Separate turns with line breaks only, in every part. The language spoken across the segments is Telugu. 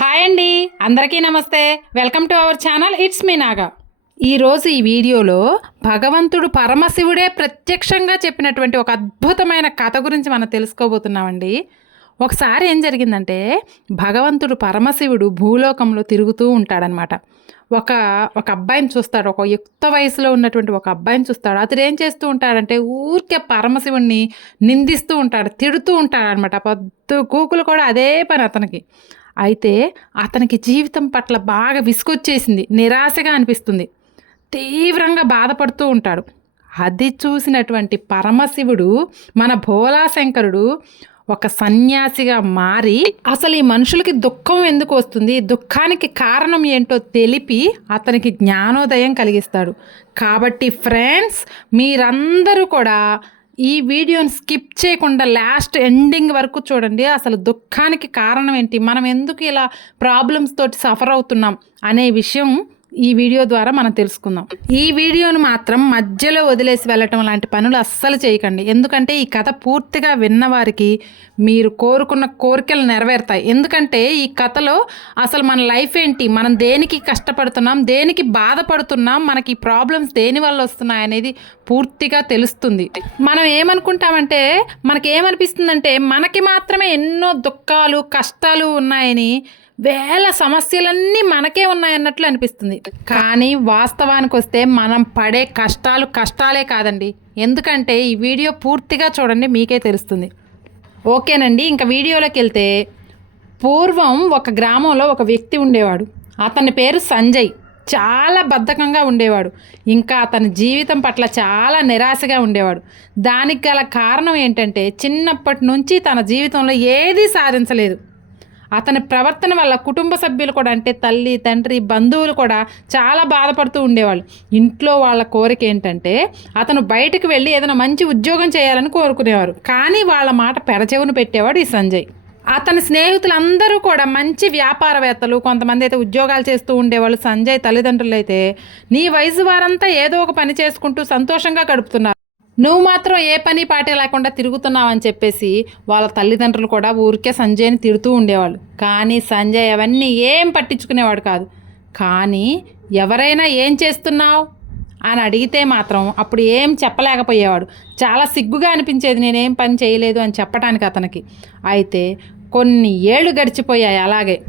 హాయ్ అండి. అందరికీ నమస్తే. Welcome to our channel. It's me Naga. ఈరోజు ఈ వీడియోలో భగవంతుడు పరమశివుడే ప్రత్యక్షంగా చెప్పినటువంటి ఒక అద్భుతమైన కథ గురించి మనం తెలుసుకోబోతున్నామండి. ఒకసారి ఏం జరిగిందంటే భగవంతుడు పరమశివుడు భూలోకంలో తిరుగుతూ ఉంటాడనమాట ఒక ఒక అబ్బాయిని చూస్తాడు. ఒక యుక్త వయసులో ఉన్నటువంటి ఒక అబ్బాయిని చూస్తాడు. అతడు ఏం చేస్తూ ఉంటాడంటే ఊరికే పరమశివుణ్ణి నిందిస్తూ ఉంటాడు తిడుతూ ఉంటాడు అనమాట పొద్దు కూకులు కూడా అదే పని అతనికి. అయితే అతనికి జీవితం పట్ల బాగా విసుగొచ్చేసింది నిరాశగా అనిపిస్తుంది. తీవ్రంగా బాధపడుతూ ఉంటాడు. అది చూసినటువంటి పరమశివుడు మన భోలాశంకరుడు ఒక సన్యాసిగా మారి అసలు ఈ మనుషులకి దుఃఖం ఎందుకు వస్తుంది దుఃఖానికి కారణం ఏంటో తెలిపి అతనికి జ్ఞానోదయం కలిగిస్తాడు. కాబట్టి ఫ్రెండ్స్ మీరందరూ కూడా ఈ వీడియోని స్కిప్ చేయకుండా లాస్ట్ ఎండింగ్ వరకు చూడండి. అసలు దుఃఖానికి కారణం ఏంటి? మనం ఎందుకు ఇలా ప్రాబ్లమ్స్ తోటి సఫర్ అవుతున్నాం అనే విషయం ఈ వీడియో ద్వారా మనం తెలుసుకుందాం. ఈ వీడియోను మాత్రం మధ్యలో వదిలేసి వెళ్ళటం లాంటి పనులు అస్సలు చేయకండి. ఎందుకంటే ఈ కథ పూర్తిగా విన్నవారికి మీరు కోరుకున్న కోరికలు నెరవేరుతాయి. ఎందుకంటే ఈ కథలో అసలు మన లైఫ్ ఏంటి? మనం దేనికి కష్టపడుతున్నాం? దేనికి బాధపడుతున్నాం? మనకి ప్రాబ్లమ్స్ దేని వల్ల వస్తున్నాయి అనేది పూర్తిగా తెలుస్తుంది. మనం ఏమనుకుంటామంటే మనకి ఏమనిపిస్తుందంటే మనకి మాత్రమే ఎన్నో దుఃఖాలు కష్టాలు ఉన్నాయని వేల సమస్యలన్నీ మనకే ఉన్నాయన్నట్లు అనిపిస్తుంది. కానీ వాస్తవానికి వస్తే మనం పడే కష్టాలు కష్టాలే కాదండి. ఎందుకంటే ఈ వీడియో పూర్తిగా చూడండి మీకే తెలుస్తుంది. ఓకేనండి ఇంకా వీడియోలోకి వెళ్తే పూర్వం ఒక గ్రామంలో ఒక వ్యక్తి ఉండేవాడు. అతని పేరు సంజయ్. చాలా బద్ధకంగా ఉండేవాడు. ఇంకా అతని జీవితం పట్ల చాలా నిరాశగా ఉండేవాడు. దానికి గల కారణం ఏంటంటే చిన్నప్పటి నుంచి తన జీవితంలో ఏదీ సాధించలేదు. అతని ప్రవర్తన వల్ల కుటుంబ సభ్యులు కూడా అంటే తల్లి తండ్రి బంధువులు కూడా చాలా బాధపడుతూ ఉండేవాళ్ళు. ఇంట్లో వాళ్ళ కోరిక ఏంటంటే అతను బయటకు వెళ్ళి ఏదైనా మంచి ఉద్యోగం చేయాలని కోరుకునేవారు. కానీ వాళ్ళ మాట పెరచెవును పెట్టేవాడు ఈ సంజయ్. అతని స్నేహితులందరూ కూడా మంచి వ్యాపారవేత్తలు కొంతమంది అయితే ఉద్యోగాలు చేస్తూ ఉండేవాళ్ళు. సంజయ్ తల్లిదండ్రులు అయితే నీ వయసు వారంతా ఏదో ఒక పని చేసుకుంటూ సంతోషంగా గడుపుతున్నారు. నువ్వు మాత్రం ఏ పని పాటే లేకుండా తిరుగుతున్నావని చెప్పేసి వాళ్ళ తల్లిదండ్రులు కూడా ఊరికే సంజయ్ని తిడుతూ ఉండేవాళ్ళు. కానీ సంజయ్ అవన్నీ ఏం పట్టించుకునేవాడు కాదు. కానీ ఎవరైనా ఏం చేస్తున్నావు? అని అడిగితే మాత్రం అప్పుడు ఏం చెప్పలేకపోయేవాడు. చాలా సిగ్గుగా అనిపించేది నేనేం పని చేయలేదు అని చెప్పడానికి అతనికి. అయితే కొన్ని ఏళ్ళు గడిచిపోయాయి అలాగే.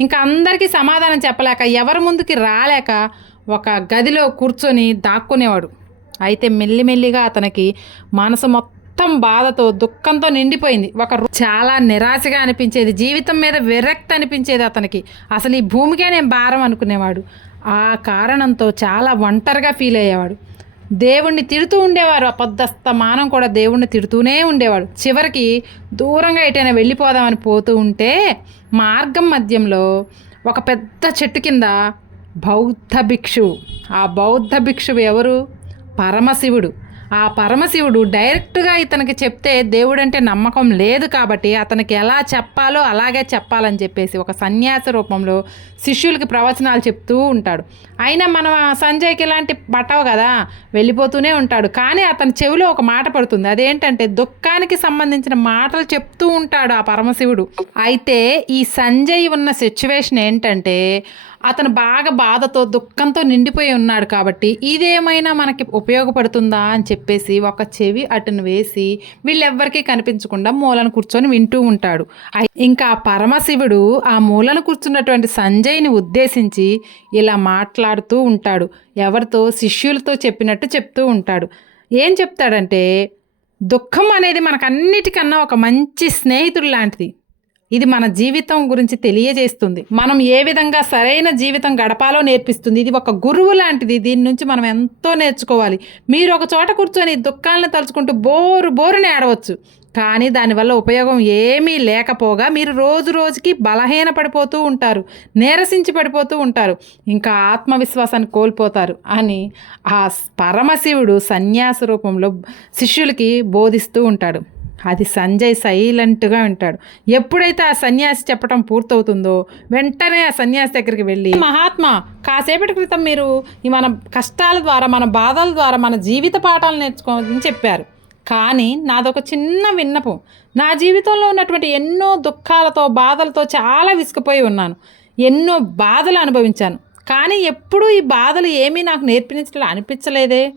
ఇంకా అందరికీ సమాధానం చెప్పలేక ఎవరి ముందుకి రాలేక ఒక గదిలో కూర్చొని దాక్కునేవాడు. అయితే మెల్లిమెల్లిగా అతనికి మనసు మొత్తం బాధతో దుఃఖంతో నిండిపోయింది. ఒక చాలా నిరాశగా అనిపించేది. జీవితం మీద విరక్తి అనిపించేది అతనికి. అసలు ఈ భూమికే నేను భారం అనుకునేవాడు. ఆ కారణంతో చాలా ఒంటరిగా ఫీల్ అయ్యేవాడు. దేవుణ్ణి తిడుతూ ఉండేవారు. ఆ పొద్దస్తమానం కూడా దేవుణ్ణి తిడుతూనే ఉండేవాడు. చివరికి దూరంగా ఎటైనా వెళ్ళిపోదామని పోతూ ఉంటే మార్గం మధ్యంలో ఒక పెద్ద చెట్టు కింద బౌద్ధ భిక్షువు ఆ బౌద్ధ భిక్షువు ఎవరు? పరమశివుడు. ఆ పరమశివుడు డైరెక్ట్గా ఇతనికి చెప్తే దేవుడంటే నమ్మకం లేదు కాబట్టి అతనికి ఎలా చెప్పాలో అలాగే చెప్పాలని చెప్పేసి ఒక సన్యాస రూపంలో శిష్యులకి ప్రవచనాలు చెప్తూ ఉంటాడు. అయినా మనం ఆ సంజయ్కి ఇలాంటి పట్టవు కదా వెళ్ళిపోతూనే ఉంటాడు. కానీ అతని చెవిలో ఒక మాట పడుతుంది. అదేంటంటే దుఃఖానికి సంబంధించిన మాటలు చెప్తూ ఉంటాడు ఆ పరమశివుడు. అయితే ఈ సంజయ్ ఉన్న సిచ్యువేషన్ ఏంటంటే అతను బాగా బాధతో దుఃఖంతో నిండిపోయి ఉన్నాడు కాబట్టి ఇదేమైనా మనకి ఉపయోగపడుతుందా అని చెప్పేసి ఒక చెవి అటును వేసి వీళ్ళెవ్వరికీ కనిపించకుండా మూలను కూర్చొని వింటూ ఉంటాడు. ఇంకా పరమశివుడు ఆ మూలను కూర్చున్నటువంటి సంజయ్ని ఉద్దేశించి ఇలా మాట్లాడుతూ ఉంటాడు. ఎవరితో? శిష్యులతో చెప్పినట్టు చెప్తూ ఉంటాడు. ఏం చెప్తాడంటే దుఃఖం అనేది మనకన్నిటికన్నా ఒక మంచి స్నేహితుడు లాంటిది. ఇది మన జీవితం గురించి తెలియజేస్తుంది. మనం ఏ విధంగా సరైన జీవితం గడపాలో నేర్పిస్తుంది. ఇది ఒక గురువు లాంటిది. దీని నుంచి మనం ఎంతో నేర్చుకోవాలి. మీరు ఒక చోట కూర్చొని దుఃఖాలను తలుచుకుంటూ బోరు బోరుని ఆడవచ్చు. కానీ దానివల్ల ఉపయోగం ఏమీ లేకపోగా మీరు రోజు రోజుకి బలహీన పడిపోతూ ఉంటారు. నీరసించి పడిపోతూ ఉంటారు. ఇంకా ఆత్మవిశ్వాసాన్ని కోల్పోతారు అని ఆ పరమశివుడు సన్యాస రూపంలో శిష్యులకి బోధిస్తూ ఉంటాడు. అది సంజయ్ సైలెంట్గా వింటాడు ఎప్పుడైతే ఆ సన్యాసి చెప్పడం పూర్తవుతుందో వెంటనే ఆ సన్యాసి దగ్గరికి వెళ్ళి మహాత్మా కాసేపటి క్రితం మీరు ఈ మన కష్టాల ద్వారా మన బాధల ద్వారా మన జీవిత పాఠాలు నేర్చుకోవాలని చెప్పారు. కానీ నాదొక చిన్న విన్నపం. నా జీవితంలో ఉన్నటువంటి ఎన్నో దుఃఖాలతో బాధలతో చాలా విసిగిపోయి ఉన్నాను. ఎన్నో బాధలు అనుభవించాను. కానీ ఎప్పుడూ ఈ బాధలు ఏమీ నాకు నేర్పించడం అనిపించలేదే.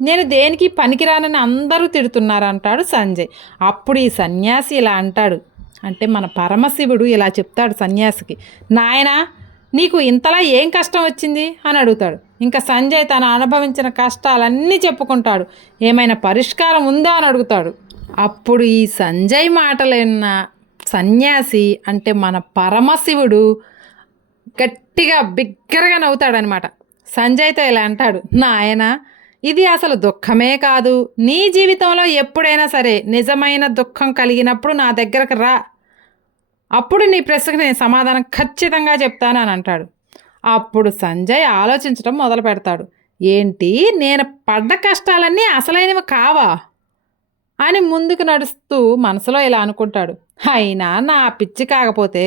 నేను దేనికి పనికిరానని అందరూ తిడుతున్నారు అంటాడు సంజయ్. అప్పుడు ఈ సన్యాసి ఇలా అంటాడు. అంటే మన పరమశివుడు ఇలా చెప్తాడు సన్యాసికి. నాయన నీకు ఇంతలా ఏం కష్టం వచ్చింది? అని అడుగుతాడు. ఇంకా సంజయ్ తను అనుభవించిన కష్టాలన్నీ చెప్పుకుంటాడు. ఏమైనా పరిష్కారం ఉందా? అని అడుగుతాడు. అప్పుడు ఈ సంజయ్ మాటలైన సన్యాసి అంటే మన పరమశివుడు గట్టిగా బిగ్గరగా నవ్వుతాడనమాట. సంజయ్తో ఇలా అంటాడు. నాయన ఇది అసలు దుఃఖమే కాదు. నీ జీవితంలో ఎప్పుడైనా సరే నిజమైన దుఃఖం కలిగినప్పుడు నా దగ్గరకు రా. అప్పుడు నీ ప్రశ్నకు నేను సమాధానం ఖచ్చితంగా చెప్తాను అని అంటాడు. అప్పుడు సంజయ్ ఆలోచించడం మొదలు పెడతాడు. ఏంటి? నేను పడ్డ కష్టాలన్నీ అసలైనవి కావా? అని ముందుకు నడుస్తూ మనసులో ఇలా అనుకుంటాడు. అయినా నా పిచ్చి కాకపోతే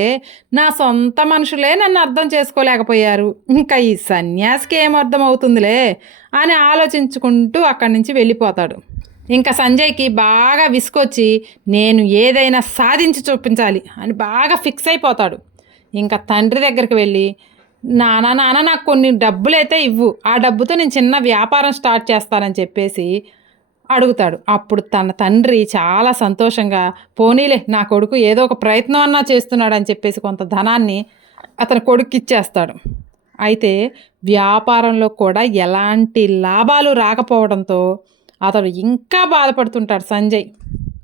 నా సొంత మనుషులే నన్ను అర్థం చేసుకోలేకపోయారు. ఇంకా ఈ సన్యాసికి ఏం అర్థం అవుతుందిలే అని ఆలోచించుకుంటూ అక్కడి నుంచి వెళ్ళిపోతాడు. ఇంకా సంజయ్కి బాగా విసుకొచ్చి నేను ఏదైనా సాధించి చూపించాలి అని బాగా ఫిక్స్ అయిపోతాడు. ఇంకా తండ్రి దగ్గరికి వెళ్ళి నానా నాన్న నాకు కొన్ని డబ్బులు అయితే ఇవ్వు. ఆ డబ్బుతో నేను చిన్న వ్యాపారం స్టార్ట్ చేస్తానని చెప్పేసి అడుగుతాడు. అప్పుడు తన తండ్రి చాలా సంతోషంగా పోనీలే నా కొడుకు ఏదో ఒక ప్రయత్నం అన్నా చేస్తున్నాడు అని చెప్పేసి కొంత ధనాన్ని అతని కొడుకు ఇచ్చేస్తాడు. అయితే వ్యాపారంలో కూడా ఎలాంటి లాభాలు రాకపోవడంతో అతడు ఇంకా బాధపడుతుంటాడు సంజయ్.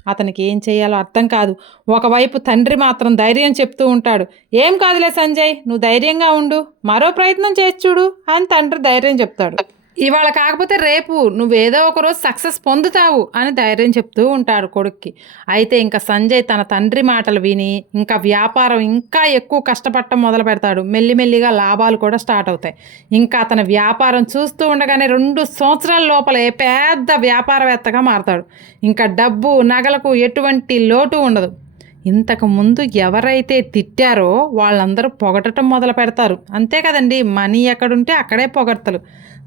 అతనికి ఏం చేయాలో అర్థం కాదు. ఒకవైపు తండ్రి మాత్రం ధైర్యం చెప్తూ ఉంటాడు. ఏం కాదులే సంజయ్ నువ్వు ధైర్యంగా ఉండు. మరో ప్రయత్నం చేసి చూడు అని తండ్రి ధైర్యం చెప్తాడు. ఇవాళ కాకపోతే రేపు నువ్వేదో ఒకరోజు సక్సెస్ పొందుతావు అని ధైర్యం చెప్తూ ఉంటాడు కొడుక్కి. అయితే ఇంకా సంజయ్ తన తండ్రి మాటలు విని ఇంకా వ్యాపారం ఇంకా ఎక్కువ కష్టపడటం మొదలు పెడతాడు. మెల్లిమెల్లిగా లాభాలు కూడా స్టార్ట్ అవుతాయి. ఇంకా అతని వ్యాపారం చూస్తూ ఉండగానే రెండు సంవత్సరాల లోపలే పెద్ద వ్యాపారవేత్తగా మారతాడు. ఇంకా డబ్బు నగలకు ఎటువంటి లోటు ఉండదు. ఇంతకు ముందు ఎవరైతే తిట్టారో వాళ్ళందరూ పొగటం మొదలు పెడతారు. అంతే కదండి మనీ ఎక్కడుంటే అక్కడే పొగడతలు.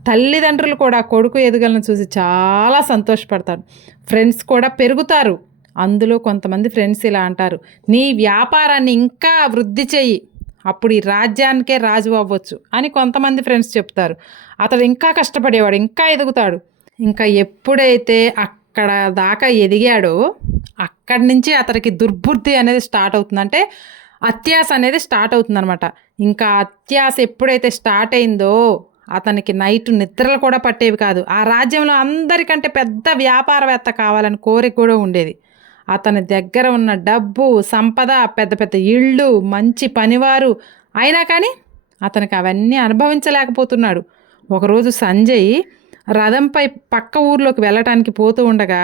తల్లిదండ్రులు కూడా కొడుకు ఎదుగలను చూసి చాలా సంతోషపడతారు. ఫ్రెండ్స్ కూడా పెరుగుతారు. అందులో కొంతమంది ఫ్రెండ్స్ ఇలా అంటారు నీ వ్యాపారాన్ని ఇంకా వృద్ధి చెయ్యి. అప్పుడు ఈ రాజ్యానికే రాజు అవ్వచ్చు అని కొంతమంది ఫ్రెండ్స్ చెప్తారు. అతడు ఇంకా కష్టపడేవాడు ఇంకా ఎదుగుతాడు. ఇంకా ఎప్పుడైతే అక్కడ దాకా ఎదిగాడో అక్కడి నుంచి అతనికి దుర్బుద్ధి అనేది స్టార్ట్ అవుతుంది. అంటే అత్యాస అనేది స్టార్ట్ అవుతుందనమాట ఇంకా అత్యాస ఎప్పుడైతే స్టార్ట్ అయిందో అతనికి నైట్ నిద్రలు కూడా పట్టేవి కాదు. ఆ రాజ్యంలో అందరికంటే పెద్ద వ్యాపారవేత్త కావాలని కోరిక కూడా ఉండేది. అతని దగ్గర ఉన్న డబ్బు సంపద పెద్ద పెద్ద ఇళ్ళు మంచి పనివారు అయినా కానీ అతనికి అవన్నీ అనుభవించలేకపోతున్నాడు. ఒకరోజు సంజయ్ రథంపై పక్క ఊర్లోకి వెళ్ళటానికి పోతూ ఉండగా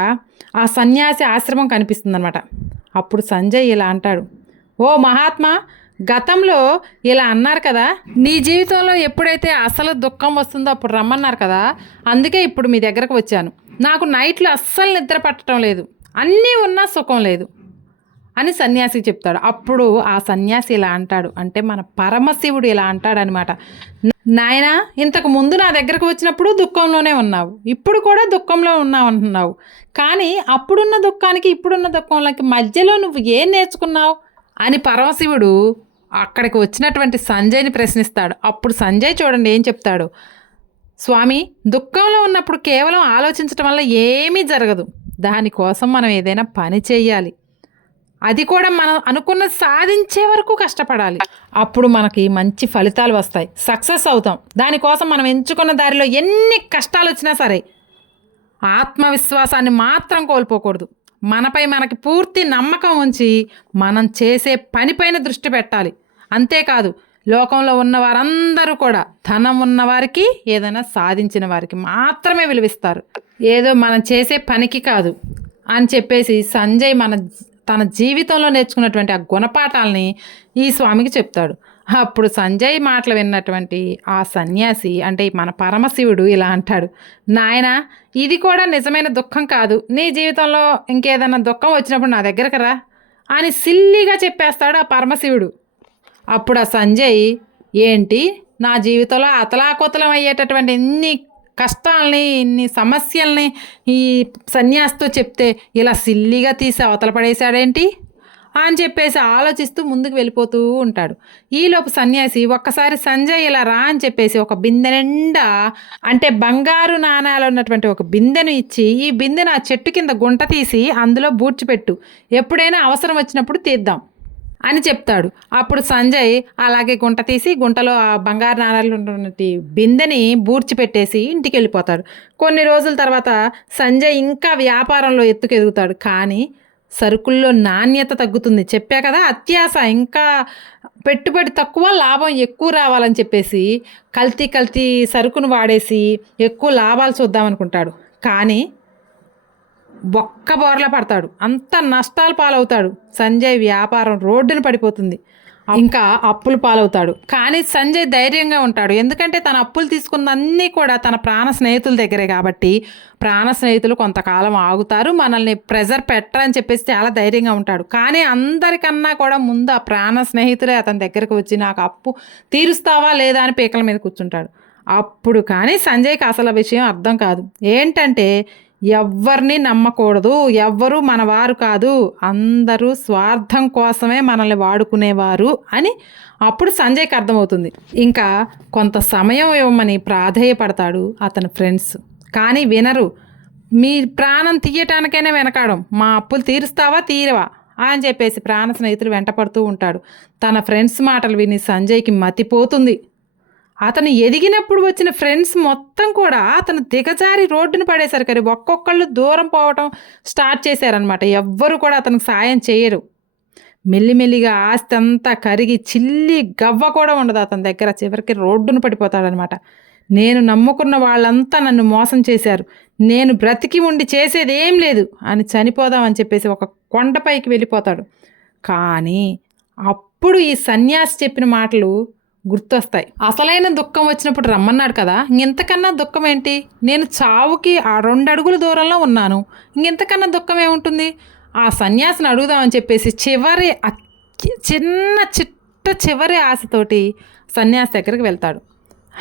ఆ సన్యాసి ఆశ్రమం కనిపిస్తుందన్నమాట. అప్పుడు సంజయ్ ఇలా అంటాడు ఓ మహాత్మా గతంలో ఇలా అన్నారు కదా నీ జీవితంలో ఎప్పుడైతే అసలు దుఃఖం వస్తుందో అప్పుడు రమ్మన్నారు కదా అందుకే ఇప్పుడు మీ దగ్గరకు వచ్చాను. నాకు నైట్లు అస్సలు నిద్ర పట్టడం లేదు. అన్నీ ఉన్నా సుఖం లేదు. అని సన్యాసి చెప్తాడు. అప్పుడు ఆ సన్యాసి ఇలా అంటాడు? అంటే మన పరమశివుడు ఇలా అంటాడనమాట. నాయన ఇంతకు ముందు నా దగ్గరకు వచ్చినప్పుడు దుఃఖంలోనే ఉన్నావు. ఇప్పుడు కూడా దుఃఖంలో ఉన్నావు అంటున్నావు. కానీ అప్పుడున్న దుఃఖానికి ఇప్పుడున్న దుఃఖంలోకి మధ్యలో నువ్వు ఏం నేర్చుకున్నావు? అని పరమశివుడు అక్కడికి వచ్చినటువంటి సంజయ్ని ప్రశ్నిస్తాడు. అప్పుడు సంజయ్ చూడండి ఏం చెప్తాడు. స్వామి దుఃఖంలో ఉన్నప్పుడు కేవలం ఆలోచించటం వల్ల ఏమీ జరగదు. దానికోసం మనం ఏదైనా పని చేయాలి. అది కూడా మనం అనుకున్న సాధించే వరకు కష్టపడాలి. అప్పుడు మనకి మంచి ఫలితాలు వస్తాయి. సక్సెస్ అవుతాం. దానికోసం మనం ఎంచుకున్న దారిలో ఎన్ని కష్టాలు వచ్చినా సరే ఆత్మవిశ్వాసాన్ని మాత్రం కోల్పోకూడదు. మనపై మనకి పూర్తి నమ్మకం ఉంచి మనం చేసే పనిపైన దృష్టి పెట్టాలి. అంతేకాదు లోకంలో ఉన్న వారందరూ కూడా ధనం ఉన్నవారికి ఏదైనా సాధించిన వారికి మాత్రమే విలువిస్తారు. ఏదో మనం చేసే పనికి కాదు అని చెప్పేసి సంజయ్ మన తన జీవితంలో నేర్చుకున్నటువంటి ఆ గుణపాఠాలని ఈ స్వామికి చెప్తాడు. అప్పుడు సంజయ్ మాటలు విన్నటువంటి ఆ సన్యాసి అంటే మన పరమశివుడు ఇలా అంటాడు. నాయన ఇది కూడా నిజమైన దుఃఖం కాదు. నీ జీవితంలో ఇంకేదైనా దుఃఖం వచ్చినప్పుడు నా దగ్గరకు రా అని సిల్లిగా చెప్పేస్తాడు ఆ పరమశివుడు. అప్పుడు ఆ సంజయ్ ఏంటి? నా జీవితంలో అతలాకుతలం అయ్యేటటువంటి ఎన్ని కష్టాలని ఇన్ని సమస్యల్ని ఈ సన్యాసితో చెప్తే ఇలా సిల్లిగా తీసి అవతల పడేశాడేంటి? అని చెప్పేసి ఆలోచిస్తూ ముందుకు వెళ్ళిపోతూ ఉంటాడు. ఈలోపు సన్యాసి ఒక్కసారి సంజయ్ ఇలా రా అని చెప్పేసి ఒక బిందె నిండా అంటే బంగారు నాణాలు ఉన్నటువంటి ఒక బిందెను ఇచ్చి ఈ బిందెను ఆ చెట్టు కింద గుంట తీసి అందులో బూడ్చిపెట్టు ఎప్పుడైనా అవసరం వచ్చినప్పుడు తీద్దాం. అని చెప్తాడు. అప్పుడు సంజయ్ అలాగే గుంట తీసి గుంటలో ఆ బంగారు నాణాలు ఉన్నటువంటి బిందెని బూడ్చి పెట్టేసి ఇంటికి వెళ్ళిపోతాడు. కొన్ని రోజుల తర్వాత సంజయ్ ఇంకా వ్యాపారంలో ఎత్తుకెదుగుతాడు. కానీ సరుకుల్లో నాణ్యత తగ్గుతుంది. చెప్పా కదా అత్యాస ఇంకా పెట్టుబడి తక్కువ లాభం ఎక్కువ రావాలని చెప్పేసి కల్తీ కల్తీ సరుకును వాడేసి ఎక్కువ లాభాలు చూద్దాం అనుకుంటాడు కానీ ఒక్క బోర్ల పడతాడు. అంత నష్టాలు పాలవుతాడు. సంజయ్ వ్యాపారం రోడ్డున పడిపోతుంది. ఇంకా అప్పులు పాలవుతాడు. కానీ సంజయ్ ధైర్యంగా ఉంటాడు. ఎందుకంటే తన అప్పులు తీసుకున్నన్నీ కూడా తన ప్రాణ స్నేహితుల దగ్గరే కాబట్టి ప్రాణ స్నేహితులు కొంతకాలం ఆగుతారు. మనల్ని ప్రెజర్ పెట్టరని చెప్పేసి చాలా ధైర్యంగా ఉంటాడు. కానీ అందరికన్నా కూడా ముందు ఆ ప్రాణ స్నేహితులే అతని దగ్గరకు వచ్చి నాకు అప్పు తీరుస్తావా లేదా అని పీకల మీద కూర్చుంటాడు. అప్పుడు కానీ సంజయ్కి అసలు విషయం అర్థం కాదు. ఏంటంటే ఎవ్వరిని నమ్మకూడదు ఎవ్వరూ మన వారు కాదు అందరూ స్వార్థం కోసమే మనల్ని వాడుకునేవారు అని అప్పుడు సంజయ్కి అర్థమవుతుంది. ఇంకా కొంత సమయం ఇవ్వమని ప్రాధేయపడతాడు అతని ఫ్రెండ్స్. కానీ వినరు. మీ ప్రాణం తీయటానికైనా వెనకాడం మా అప్పులు తీరుస్తావా తీరవా? అని చెప్పేసి ప్రాణ స్నేహితులు వెంటపడుతూ ఉంటాడు. తన ఫ్రెండ్స్ మాటలు విని సంజయ్కి మతిపోతుంది. అతను ఎదిగినప్పుడు వచ్చిన ఫ్రెండ్స్ మొత్తం కూడా అతను దిగజారి రోడ్డును పడేశారు కానీ ఒక్కొక్కళ్ళు దూరం పోవటం స్టార్ట్ చేశారనమాట ఎవ్వరు కూడా అతనికి సాయం చేయరు. మెల్లిమెల్లిగా ఆస్తి అంతా కరిగి చిల్లి గవ్వ కూడా ఉండదు అతని దగ్గర. చివరికి రోడ్డును పడిపోతాడనమాట నేను నమ్ముకున్న వాళ్ళంతా నన్ను మోసం చేశారు. నేను బ్రతికి ఉండి చేసేది ఏం లేదు అని చనిపోదామని చెప్పేసి ఒక కొండపైకి వెళ్ళిపోతాడు. కానీ అప్పుడు ఈ సన్యాసి చెప్పిన మాటలు గుర్తొస్తాయి. అసలైన దుఃఖం వచ్చినప్పుడు రమ్మన్నాడు కదా ఇంతకన్నా దుఃఖం ఏంటి? నేను చావుకి ఆ రెండు అడుగుల దూరంలో ఉన్నాను. ఇంతకన్నా దుఃఖం ఏముంటుంది? ఆ సన్యాసిని అడుగుదామని చెప్పేసి చివరి చిన్న చిట్ట చివరి ఆశతోటి సన్యాసి దగ్గరికి వెళ్తాడు.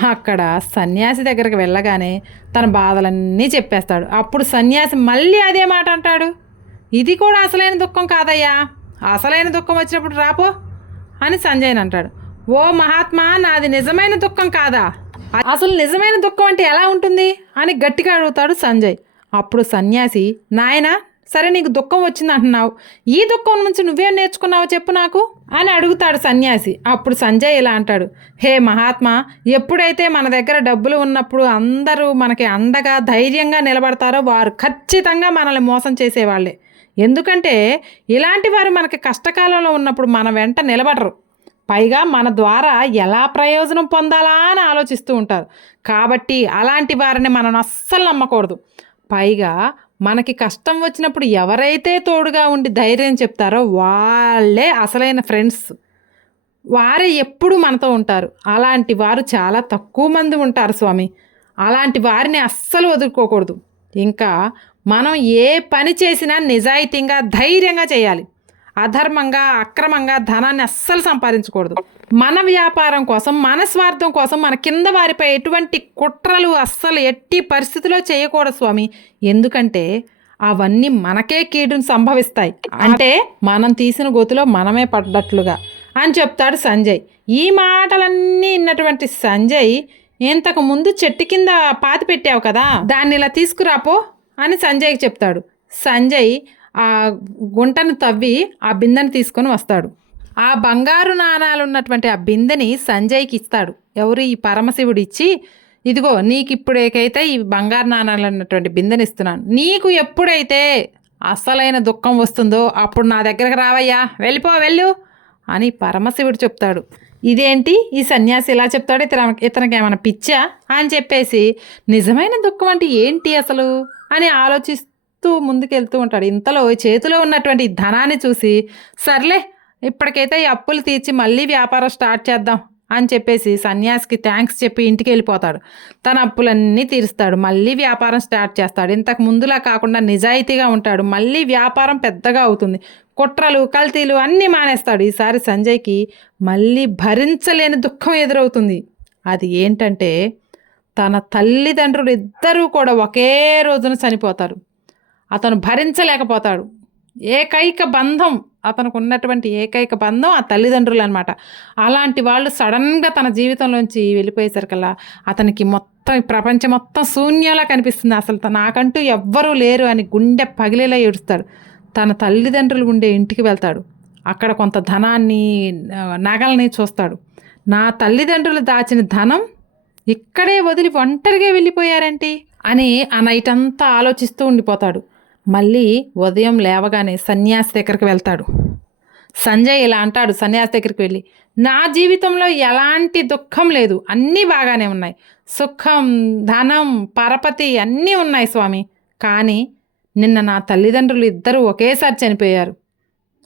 అక్కడ సన్యాసి దగ్గరికి వెళ్ళగానే తన బాధలన్నీ చెప్పేస్తాడు. అప్పుడు సన్యాసి మళ్ళీ అదే మాట అంటాడు. ఇది కూడా అసలైన దుఃఖం కాదయ్యా. అసలైన దుఃఖం వచ్చినప్పుడు రాపో అని సంజయ్ అంటాడు. ఓ మహాత్మా నాది నిజమైన దుఃఖం కాదా? అసలు నిజమైన దుఃఖం అంటే ఎలా ఉంటుంది? అని గట్టిగా అడుగుతాడు సంజయ్. అప్పుడు సన్యాసి నాయనా సరే నీకు దుఃఖం వచ్చింది అంటున్నావు. ఈ దుఃఖం నుంచి నువ్వేం నేర్చుకున్నావో చెప్పు నాకు. అని అడుగుతాడు సన్యాసి. అప్పుడు సంజయ్ ఇలా అంటాడు హే మహాత్మా ఎప్పుడైతే మన దగ్గర డబ్బులు ఉన్నప్పుడు అందరూ మనకి అండగా ధైర్యంగా నిలబడతారో వారు ఖచ్చితంగా మనల్ని మోసం చేసేవాళ్ళే. ఎందుకంటే ఇలాంటి వారు మనకి కష్టకాలంలో ఉన్నప్పుడు మన వెంట నిలబడరు. పైగా మన ద్వారా ఎలా ప్రయోజనం పొందాలా అని ఆలోచిస్తూ ఉంటారు. కాబట్టి అలాంటి వారిని మనం అస్సలు నమ్మకూడదు. పైగా మనకి కష్టం వచ్చినప్పుడు ఎవరైతే తోడుగా ఉండి ధైర్యం చెప్తారో వాళ్ళే అసలైన ఫ్రెండ్స్. వారే ఎప్పుడు మనతో ఉంటారు. అలాంటి వారు చాలా తక్కువ మంది ఉంటారు స్వామి. అలాంటి వారిని అస్సలు వదులుకోకూడదు. ఇంకా మనం ఏ పని చేసినా నిజాయితీగా ధైర్యంగా చేయాలి. అధర్మంగా అక్రమంగా ధనాన్ని అస్సలు సంపాదించకూడదు. మన వ్యాపారం కోసం మన స్వార్థం కోసం మన కింద వారిపై ఎటువంటి కుట్రలు అస్సలు ఎట్టి పరిస్థితిలో చేయకూడదు స్వామి. ఎందుకంటే అవన్నీ మనకే కీడును సంభవిస్తాయి. అంటే మనం తీసిన గోతిలో మనమే పడ్డట్లుగా అని చెప్తాడు సంజయ్. ఈ మాటలన్నీ విన్నటువంటి సంజయ్ ఇంతకు ముందు చెట్టు కింద పాతి పెట్టావు కదా దాన్ని ఇలా తీసుకురాపో అని సంజయ్కి చెప్తాడు. సంజయ్ ఆ గుంటను తవ్వి ఆ బిందెని తీసుకొని వస్తాడు. ఆ బంగారు నాణాలు ఉన్నటువంటి ఆ బిందెని సంజయ్కి ఇస్తాడు. ఎవరు ఈ పరమశివుడు ఇచ్చి ఇదిగో నీకు ఇప్పుడేకైతే ఈ బంగారు నాణాలు ఉన్నటువంటి బిందెని ఇస్తున్నాను. నీకు ఎప్పుడైతే అసలైన దుఃఖం వస్తుందో అప్పుడు నా దగ్గరకు రావయ్యా వెళ్ళిపో వెళ్ళు అని పరమశివుడు చెప్తాడు. ఇదేంటి? ఈ సన్యాసి ఇలా చెప్తాడు ఇతర ఇతనికి ఏమైనా పిచ్చా అని చెప్పేసి నిజమైన దుఃఖం అంటే ఏంటి అసలు? అని ఆలోచిస్తూ ముందుకెళ్తూ ఉంటాడు. ఇంతలో చేతిలో ఉన్నటువంటి ధనాన్ని చూసి సర్లే ఇప్పటికైతే ఈ అప్పులు తీర్చి మళ్ళీ వ్యాపారం స్టార్ట్ చేద్దాం అని చెప్పేసి సన్యాసికి థ్యాంక్స్ చెప్పి ఇంటికి వెళ్ళిపోతాడు. తన అప్పులన్నీ తీరుస్తాడు. మళ్ళీ వ్యాపారం స్టార్ట్ చేస్తాడు. ఇంతకు ముందులా కాకుండా నిజాయితీగా ఉంటాడు. మళ్ళీ వ్యాపారం పెద్దగా అవుతుంది. కుట్రలు కల్తీలు అన్నీ మానేస్తాడు. ఈసారి సంజయ్కి మళ్ళీ భరించలేని దుఃఖం ఎదురవుతుంది. అది ఏంటంటే తన తల్లిదండ్రులు ఇద్దరూ కూడా ఒకే రోజున చనిపోతారు. అతను భరించలేకపోతాడు. ఏకైక బంధం అతనికి ఉన్నటువంటి ఏకైక బంధం ఆ తల్లిదండ్రులు అనమాట అలాంటి వాళ్ళు సడన్గా తన జీవితంలోంచి వెళ్ళిపోయేసరికల్లా అతనికి మొత్తం ప్రపంచం మొత్తం శూన్యంలా కనిపిస్తుంది. అసలు నాకంటూ ఎవ్వరూ లేరు అని గుండె పగిలేలా ఏడుస్తాడు. తన తల్లిదండ్రులు ఉండే ఇంటికి వెళ్తాడు. అక్కడ కొంత ధనాన్ని నగల్ని చూస్తాడు. నా తల్లిదండ్రులు దాచిన ధనం ఇక్కడే వదిలి ఒంటరిగా వెళ్ళిపోయారేంటి? అని ఆ నైట్ అంతా ఆలోచిస్తూ ఉండిపోతాడు. మళ్ళీ ఉదయం లేవగానే సన్యాసి దగ్గరికి వెళ్తాడు. సంజయ్ ఇలా అంటాడు సన్యాసి దగ్గరికి వెళ్ళి నా జీవితంలో ఎలాంటి దుఃఖం లేదు అన్నీ బాగానే ఉన్నాయి. సుఖం ధనం పరపతి అన్నీ ఉన్నాయి స్వామి. కానీ నిన్న నా తల్లిదండ్రులు ఇద్దరూ ఒకేసారి చనిపోయారు.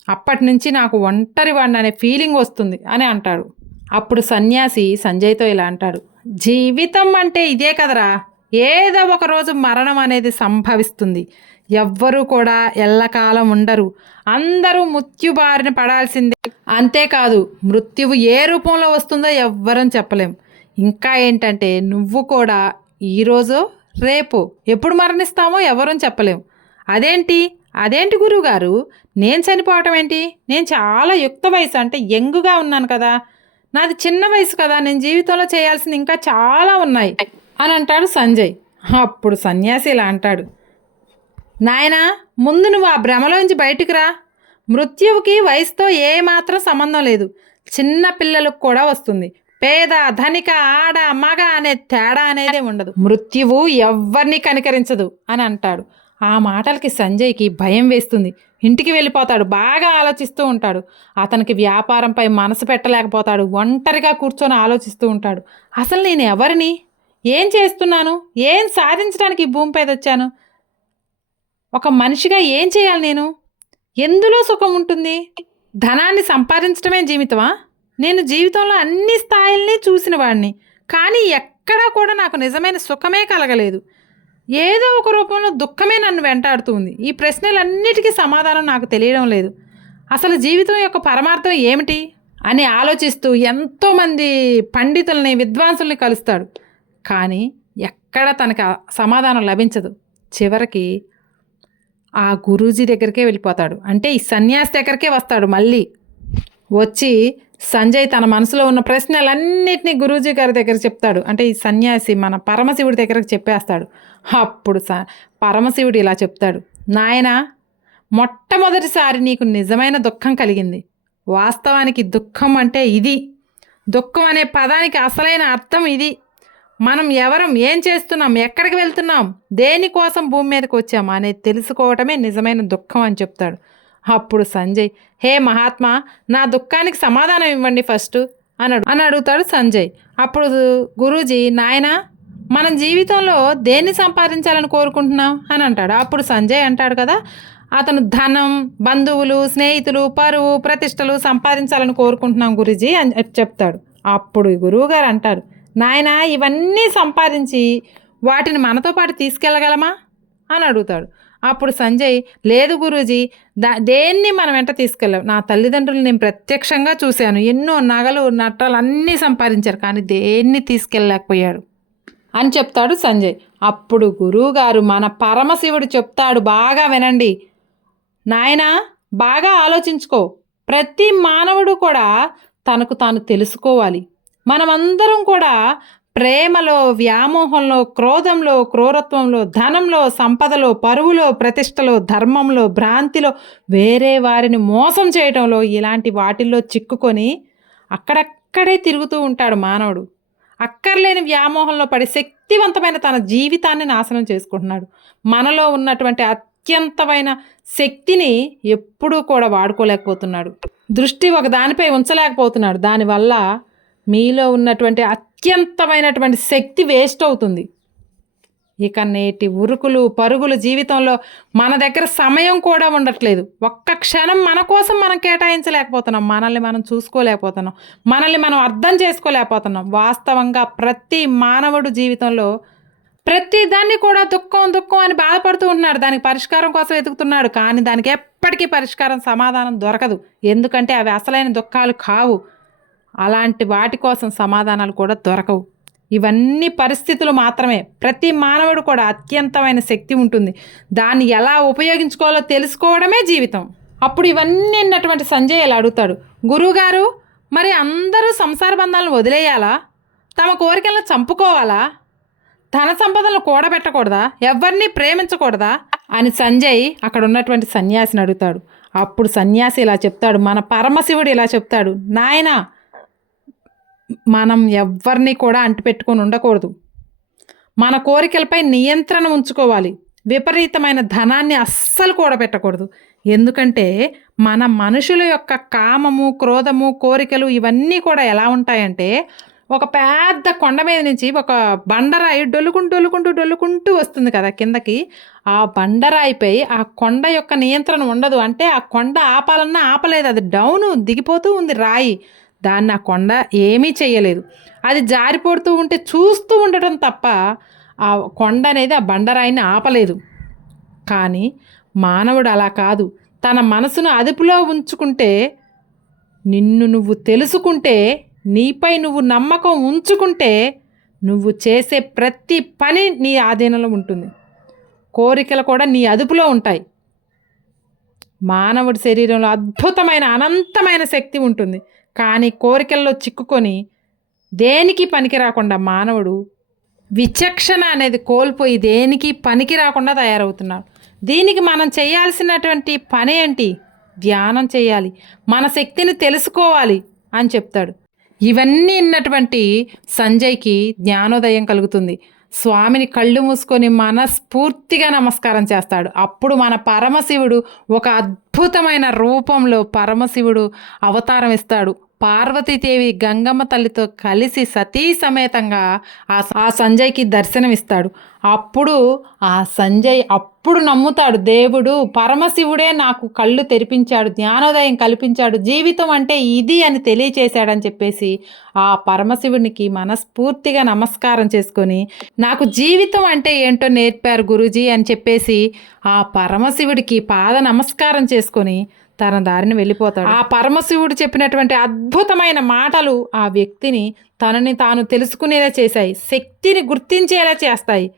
అప్పటి నుంచి నాకు ఒంటరి వాడిని అనే ఫీలింగ్ వస్తుంది అని అంటాడు. అప్పుడు సన్యాసి సంజయ్తో ఇలా అంటాడు జీవితం అంటే ఇదే కదరా. ఏదో ఒకరోజు మరణం అనేది సంభవిస్తుంది. ఎవ్వరూ కూడా ఎల్లకాలం ఉండరు. అందరూ మృత్యు బారిన పడాల్సిందే. అంతేకాదు మృత్యువు ఏ రూపంలో వస్తుందో ఎవ్వరం చెప్పలేం. ఇంకా ఏంటంటే నువ్వు కూడా ఈరోజు రేపు ఎప్పుడు మరణిస్తామో ఎవరం చెప్పలేం. అదేంటి? అదేంటి గురువుగారు? నేను చనిపోవటం ఏంటి? నేను చాలా యుక్త వయసు అంటే యంగుగా ఉన్నాను కదా. నాది చిన్న వయసు కదా నేను జీవితంలో చేయాల్సింది ఇంకా చాలా ఉన్నాయి. అని అంటాడు సంజయ్. అప్పుడు సన్యాసి ఇలా అంటాడు. నాయనా ముందు నువ్వు ఆ భ్రమలోంచి బయటికి రా. మృత్యువుకి వయసుతో ఏమాత్రం సంబంధం లేదు. చిన్న పిల్లలకు కూడా వస్తుంది. పేద ధనిక ఆడ మగ అనే తేడా అనేది ఉండదు. మృత్యువు ఎవ్వరిని కనికరించదు అని అంటాడు. ఆ మాటలకి సంజయ్కి భయం వేస్తుంది. ఇంటికి వెళ్ళిపోతాడు. బాగా ఆలోచిస్తూ ఉంటాడు. అతనికి వ్యాపారంపై మనసు పెట్టలేకపోతాడు. ఒంటరిగా కూర్చొని ఆలోచిస్తూ ఉంటాడు. అసలు నేను ఎవరిని? ఏం చేస్తున్నాను? ఏం సాధించడానికి ఈ వచ్చాను? ఒక మనిషిగా ఏం చేయాలి నేను? ఎందులో సుఖం ఉంటుంది? ధనాన్ని సంపాదించడమే జీవితమా? నేను జీవితంలో అన్ని స్థాయిల్ని చూసిన వాడిని కానీ ఎక్కడా కూడా నాకు నిజమైన సుఖమే కలగలేదు. ఏదో ఒక రూపంలో దుఃఖమే నన్ను వెంటాడుతుంది ఈ ప్రశ్నలన్నిటికీ సమాధానం నాకు తెలియడం లేదు. అసలు జీవితం యొక్క పరమార్థం ఏమిటి? అని ఆలోచిస్తూ ఎంతోమంది పండితుల్ని విద్వాంసుల్ని కలుస్తాడు. కానీ ఎక్కడ తనకు సమాధానం లభించదు. చివరికి ఆ గురూజీ దగ్గరికే వెళ్ళిపోతాడు. అంటే ఈ సన్యాసి దగ్గరికే వస్తాడు మళ్ళీ. వచ్చి సంజయ్ తన మనసులో ఉన్న ప్రశ్నలన్నిటినీ గురూజీ గారి దగ్గర చెప్తాడు. అంటే ఈ సన్యాసి మన పరమశివుడి దగ్గరకు చెప్పేస్తాడు. అప్పుడు స పరమశివుడు ఇలా చెప్తాడు. నాయనా మొట్టమొదటిసారి నీకు నిజమైన దుఃఖం కలిగింది. వాస్తవానికి దుఃఖం అంటే ఇది. దుఃఖం అనే పదానికి అసలైన అర్థం ఇది. మనం ఎవరం ఏం చేస్తున్నాం? ఎక్కడికి వెళ్తున్నాం? దేనికోసం భూమి మీదకి వచ్చాం? అనేది తెలుసుకోవటమే నిజమైన దుఃఖం అని చెప్తాడు. అప్పుడు సంజయ్ హే మహాత్మా నా దుఃఖానికి సమాధానం ఇవ్వండి ఫస్ట్ అని అని అడుగుతాడు సంజయ్. అప్పుడు గురూజీ నాయనా మనం జీవితంలో దేన్ని సంపాదించాలని కోరుకుంటున్నాం? అని అంటాడు. అప్పుడు సంజయ్ అంటాడు కదా అతను ధనం బంధువులు స్నేహితులు పరువు ప్రతిష్టలు సంపాదించాలని కోరుకుంటున్నాం గురూజీ అని చెప్తాడు. అప్పుడు గురువుగారు అంటారు నాయనా ఇవన్నీ సంపాదించి వాటిని మనతో పాటు తీసుకెళ్ళగలమా? అని అడుగుతాడు. అప్పుడు సంజయ్ లేదు గురూజీ దా దేన్ని మనం వెంట తీసుకెళ్ళాం? నా తల్లిదండ్రులు నేను ప్రత్యక్షంగా చూశాను. ఎన్నో నగలు నట్టాలు అన్నీ సంపాదించారు కానీ దేన్ని తీసుకెళ్ళలేకపోయాడు? అని చెప్తాడు సంజయ్. అప్పుడు గురువుగారు మన పరమశివుడు చెప్తాడు బాగా వినండి. నాయనా బాగా ఆలోచించుకో. ప్రతి మానవుడు కూడా తనకు తాను తెలుసుకోవాలి. మనమందరం కూడా ప్రేమలో వ్యామోహంలో క్రోధంలో క్రూరత్వంలో ధనంలో సంపదలో పరువులో ప్రతిష్టలో ధర్మంలో భ్రాంతిలో వేరే వారిని మోసం చేయటంలో ఇలాంటి వాటిల్లో చిక్కుకొని అక్కడక్కడే తిరుగుతూ ఉంటాడు మానవుడు. అక్కర్లేని వ్యామోహంలో పడి శక్తివంతమైన తన జీవితాన్ని నాశనం చేసుకుంటున్నాడు. మనలో ఉన్నటువంటి అత్యంతమైన శక్తిని ఎప్పుడూ కూడా వాడుకోలేకపోతున్నాడు. దృష్టి ఒక దానిపై ఉంచలేకపోతున్నాడు. దానివల్ల మీలో ఉన్నటువంటి అత్యంతమైనటువంటి శక్తి వేస్ట్ అవుతుంది. ఇక నేటి ఉరుకులు పరుగులు జీవితంలో మన దగ్గర సమయం కూడా ఉండట్లేదు. ఒక్క క్షణం మన కోసం మనం కేటాయించలేకపోతున్నాం. మనల్ని మనం చూసుకోలేకపోతున్నాం. మనల్ని మనం అర్థం చేసుకోలేకపోతున్నాం. వాస్తవంగా ప్రతి మానవుడు జీవితంలో ప్రతి దాన్ని కూడా దుఃఖం దుఃఖం అని బాధపడుతూ ఉంటున్నాడు. దానికి పరిష్కారం కోసం వెతుకుతున్నాడు. కానీ దానికి ఎప్పటికీ పరిష్కారం సమాధానం దొరకదు. ఎందుకంటే అవి అసలైన దుఃఖాలు కావు. అలాంటి వాటి కోసం సమాధానాలు కూడా దొరకవు. ఇవన్నీ పరిస్థితులు మాత్రమే. ప్రతి మానవుడు కూడా అత్యంతమైన శక్తి ఉంటుంది. దాన్ని ఎలా ఉపయోగించుకోవాలో తెలుసుకోవడమే జీవితం. అప్పుడు ఇవన్నీ ఉన్నటువంటి సంజయ్ ఇలా అడుగుతాడు. గురువుగారు మరి అందరూ సంసార బంధాలను వదిలేయాలా? తమ కోరికలను చంపుకోవాలా? ధన సంపదలను కూడబెట్టకూడదా? ఎవరిని ప్రేమించకూడదా? అని సంజయ్ అక్కడ ఉన్నటువంటి సన్యాసిని అడుగుతాడు. అప్పుడు సన్యాసి ఇలా చెప్తాడు. మన పరమశివుడు ఇలా చెప్తాడు. నాయనా మనం ఎవ్వరిని కూడా అంటిపెట్టుకొని ఉండకూడదు. మన కోరికలపై నియంత్రణ ఉంచుకోవాలి. విపరీతమైన ధనాన్ని అస్సలు కూడబెట్టకూడదు. ఎందుకంటే మన మనుషుల యొక్క కామము క్రోధము కోరికలు ఇవన్నీ కూడా ఎలా ఉంటాయంటే ఒక పెద్ద కొండ మీద నుంచి ఒక బండరాయి డొల్లుకుంటూ డొల్లుకుంటూ డొల్లుకుంటూ వస్తుంది కదా కిందకి. ఆ బండరాయిపై ఆ కొండ యొక్క నియంత్రణ ఉండదు. అంటే ఆ కొండ ఆపాలన్నా ఆపలేదు. అది డౌన్ దిగిపోతూ ఉంది రాయి. దాన్ని ఆ కొండ ఏమీ చేయలేదు. అది జారిపోతూ ఉంటే చూస్తూ ఉండటం తప్ప ఆ కొండ అనేది ఆ బండరాయిని ఆపలేదు. కానీ మానవుడు అలా కాదు. తన మనసును అదుపులో ఉంచుకుంటే నిన్ను నువ్వు తెలుసుకుంటే నీపై నువ్వు నమ్మకం ఉంచుకుంటే నువ్వు చేసే ప్రతి పని నీ ఆధీనంలో ఉంటుంది. కోరికలు కూడా నీ అదుపులో ఉంటాయి. మానవుడి శరీరంలో అద్భుతమైన అనంతమైన శక్తి ఉంటుంది. కానీ కోరికల్లో చిక్కుకొని దేనికి పనికి రాకుండా మానవుడు విచక్షణ అనేది కోల్పోయి దేనికి పనికి రాకుండా తయారవుతున్నాడు? దీనికి మనం చేయాల్సినటువంటి పని ఏంటి? ధ్యానం చేయాలి. మన శక్తిని తెలుసుకోవాలి అని చెప్తాడు. ఇవన్నీ ఉన్నటువంటి సంజయ్కి జ్ఞానోదయం కలుగుతుంది. స్వామిని కళ్ళు మూసుకొని మనస్ఫూర్తిగా నమస్కారం చేస్తాడు. అప్పుడు మన పరమశివుడు ఒక అద్భుతమైన రూపంలో పరమశివుడు అవతారం ఇస్తాడు. పార్వతీదేవి గంగమ్మ తల్లితో కలిసి సతీ సమేతంగా ఆ ఆ సంజయ్కి దర్శనమిస్తాడు. అప్పుడు ఆ సంజయ్ అప్పుడు నమ్ముతాడు దేవుడు పరమశివుడే నాకు కళ్ళు తెరిపించాడు జ్ఞానోదయం కల్పించాడు జీవితం అంటే ఇది అని తెలియచేశాడని చెప్పేసి ఆ పరమశివునికి మనస్ఫూర్తిగా నమస్కారం చేసుకొని నాకు జీవితం అంటే ఏంటో నేర్పారు గురూజీ అని చెప్పేసి ఆ పరమశివుడికి పాద నమస్కారం చేసుకొని తన దారిని వెళ్ళిపోతాడు. ఆ పరమశివుడు చెప్పినటువంటి అద్భుతమైన మాటలు ఆ వ్యక్తిని తనని తాను తెలుసుకునేలా చేశాయి. శక్తిని గుర్తించేలా చేస్తాయి.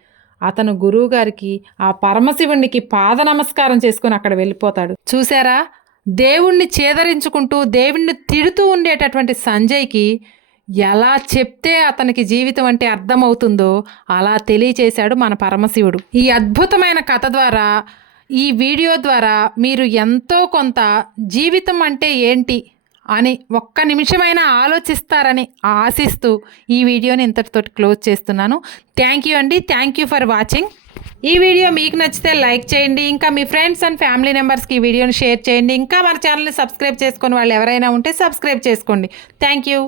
అతను గురువు గారికి ఆ పరమశివునికి పాద నమస్కారం చేసుకుని అక్కడ వెళ్ళిపోతాడు. చూసారా దేవుణ్ణి చేదరించుకుంటూ దేవుణ్ణి తిడుతూ ఉండేటటువంటి సంజయ్కి ఎలా చెప్తే అతనికి జీవితం అంటే అర్థమవుతుందో అలా తెలియచేశాడు మన పరమశివుడు. ఈ అద్భుతమైన కథ ద్వారా ఈ వీడియో ద్వారా మీరు ఎంతో కొంత జీవితం అంటే ఏంటి అని ఒక్క నిమిషమైనా ఆలోచిస్తారని ఆశిస్తూ ఈ వీడియోని ఇంతటితో క్లోజ్ చేస్తున్నాను. థ్యాంక్ యూ అండి. థ్యాంక్ యూ ఫర్ వాచింగ్ ఈ వీడియో మీకు నచ్చితే లైక్ చేయండి. ఇంకా మీ ఫ్రెండ్స్ అండ్ ఫ్యామిలీ మెంబర్స్కి ఈ వీడియోని షేర్ చేయండి. ఇంకా మన ఛానల్ని సబ్స్క్రైబ్ చేసుకొని వాళ్ళు ఎవరైనా ఉంటే సబ్స్క్రైబ్ చేసుకోండి. Thank you